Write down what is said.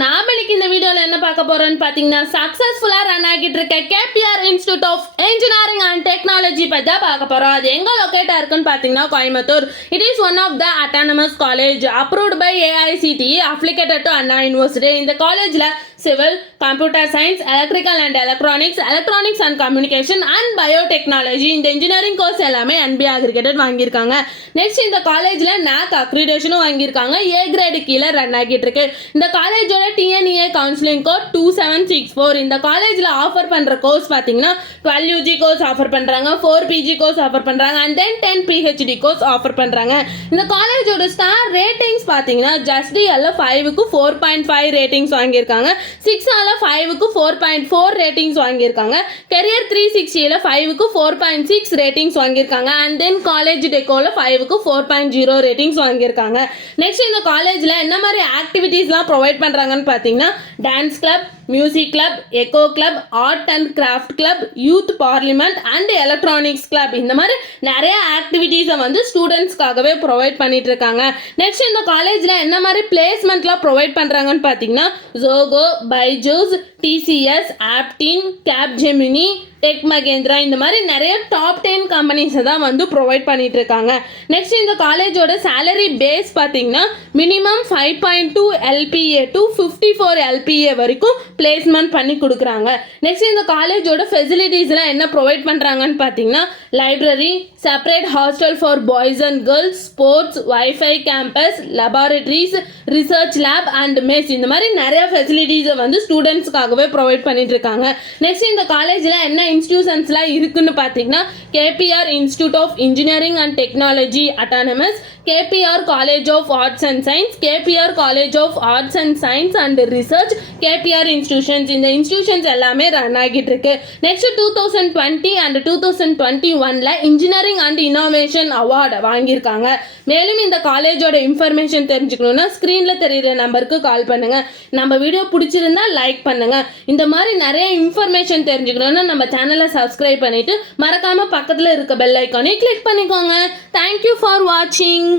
நாம இன்னைக்கு இந்த வீடியோல என்ன பார்க்க போறோம்னு பாத்தீங்கன்னா சக்சஸ்ஃபுல்லா ரன் ஆகிட்டு இருக்க KPR institute of engineering and technology பத்தி தான் பார்க்க போறோம். அது எங்க லொகேட்டா இருக்குன்னு பாத்தீங்கன்னா Coimbatore. It is one of the autonomous college approved by AICTE affiliated to Anna university. இந்த காலேஜ்ல civil, computer science, electrical and electronics and communication and biotechnology இந்த இன்ஜினியரிங் கோர்ஸ் எல்லாமே NBA அக்ரிகேட்டட் வாங்கியிருக்காங்க. நெக்ஸ்ட் இந்த காலேஜ்ல NAC அக்ரிடேஷனும் வாங்கியிருக்காங்க. A கிரேடு கீழே run ஆகிட்டு இருக்கு. இந்த காலேஜோட TNEA கவுன்சிலிங் கோட் 2764. இந்த காலேஜ்ல ஆஃபர் பண்ற கோர்ஸ் பாத்தீங்கன்னா 12 UG கோர்ஸ் ஆஃபர் பண்றாங்க, 4 PG கோர்ஸ் ஆஃபர் பண்றாங்க and then 10 PhD course offer பண்றாங்க. இந்த காலேஜோட ஸ்டார் ரேட்டிங்ஸ் பாத்தீங்கன்னா JustDL 5க்கு 4.5 ரேட்டிங்ஸ் வாங்கியிருக்காங்க, 6ஆல 5க்கு 4.4 ரேட்டிங்ஸ் வாங்கியிருக்காங்க, கெரியர் 360ல 5க்கு 4.6 ரேட்டிங்ஸ் வாங்கியிருக்காங்க அண்ட் தென் காலேஜ் டெக்கோல 5க்கு 4.0 ரேட்டிங்ஸ் வாங்கியிருக்காங்க. நெக்ஸ்ட் இந்த காலேஜ்ல என்ன மாதிரி ஆக்டிவிட்டீஸ்லாம் ப்ரொவைட் பண்றாங்கன்னு பார்த்தீங்கன்னா dance club, music club, echo club, art and craft club, youth parliament and electronics club இந்த மாதிரி நிறைய ஆக்டிவிட்டீஸை வந்து ஸ்டூடெண்ட்ஸ்க்காகவே ப்ரொவைட் பண்ணிட்டு இருக்காங்க. நெக்ஸ்ட் இந்த காலேஜில் என்ன மாதிரி பிளேஸ்மெண்ட்லாம் ப்ரொவைட் பண்ணுறாங்கன்னு பார்த்தீங்கன்னா ஜோகோ, பைஜூஸ், TCS, ஆப்டின், கேப்ஜெமினி, டெக் மகேந்திரா இந்த மாதிரி நிறைய டாப் 10 கம்பெனிஸை தான் வந்து ப்ரொவைட் பண்ணிட்டு இருக்காங்க. நெக்ஸ்ட் இந்த காலேஜோட சேலரி பேஸ் பார்த்தீங்கன்னா மினிமம் 5.2 LPA டு 54 LPA வரைக்கும் பிளேஸ்மெண்ட் பண்ணி கொடுக்குறாங்க. நெக்ஸ்ட் இந்த காலேஜோட ஃபெசிலிட்டிஸ்லாம் என்ன ப்ரொவைட் பண்ணுறாங்கன்னு பார்த்தீங்கன்னா library, separate hostel for boys and girls, sports, wifi campus, laboratories, research lab and mess இந்த மாதிரி நிறைய ஃபெசிலிட்டிஸை வந்து ஸ்டூடெண்ட்ஸ்க்காகவே ப்ரொவைட் பண்ணிட்டு இருக்காங்க. நெக்ஸ்ட் இந்த காலேஜில் என்ன இன்ஸ்டிடியூஷன்ஸ்லாம் இருக்குன்னு பார்த்தீங்கன்னா KPR institute of engineering and technology autonomous, KPR college of arts and science, KPR college of arts and science and research, KPR institutions இந்த இன்ஸ்டிடியூஷன்ஸ் எல்லாமே ரன் ஆகிட்டு இருக்கு. நெக்ஸ்ட் 2020 அண்ட் 2021ல இன்ஜினியரிங் அண்ட் இன்னோவேஷன் அவார்டு வாங்கியிருக்காங்க. மேலும் இந்த காலேஜோட information தெரிஞ்சுக்கணும்னா ஸ்க்ரீனில் தெரியுற நம்பருக்கு கால் பண்ணுங்க. நம்ம வீடியோ பிடிச்சிருந்தா லைக் பண்ணுங்க. இந்த மாதிரி நிறைய இன்ஃபர்மேஷன் தெரிஞ்சுக்கணும்னா நம்ம சேனலை சப்ஸ்கிரைப் பண்ணிட்டு மறக்காம பக்கத்தில் இருக்க பெல் ஐக்கானை கிளிக் பண்ணிக்கோங்க. தேங்க்யூ ஃபார் வாட்சிங்.